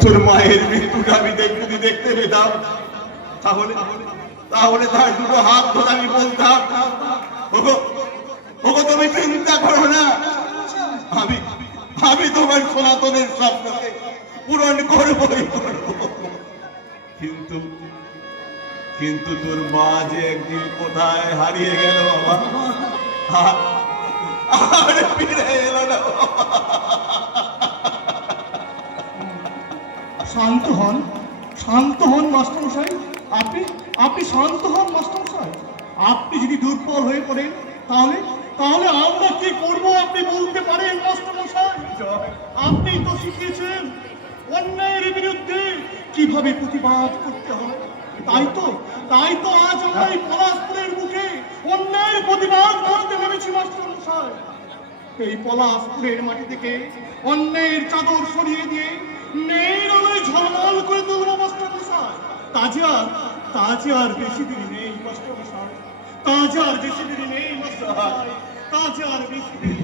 তোর মায়ের মৃত্যুটা আমি দেখতে দেখতে পেতাম, তাহলে তাহলে তার দুটো হাত ধরে আমি বলতাম, ওগো তুমি চিন্তা করো না। আমি আমি তোমার সনাতনের স্বপ্নকে পূরণ করব। কিন্তু কিন্তু তোর মা যে একদিন কোথায় হারিয়ে গেল বাবা। আর- ফিরে এলো না। শান্ত হন। শান্ত হন মাস্টারমশাই আপনি আপনি শান্ত হন মাস্টারমশাই আপনি যদি দুর্বল হয়ে পড়েন, তাহলে তাহলে আমরা কি করব আপনি বলতে পারেন মাস্টারমশাই আপনি তো শিখিয়েছেন অন্যায়ের বিরুদ্ধে কীভাবে প্রতিবাদ করতে হয়। তাই তো তাই তো আজ আমরা এই পলাশপুরের মুখে অন্যায়ের প্রতিবাদ করতে নেমেছি মাস্টারমশাই এই পলাশপুরের মাটি থেকে অন্যায়ের চাদর সরিয়ে দিয়ে তাজে আর তাজে আর বেশি দিন নেই মাস্টারমশাই তাজে আর বেশি দিন নেই তাজে আর বেশি দিন।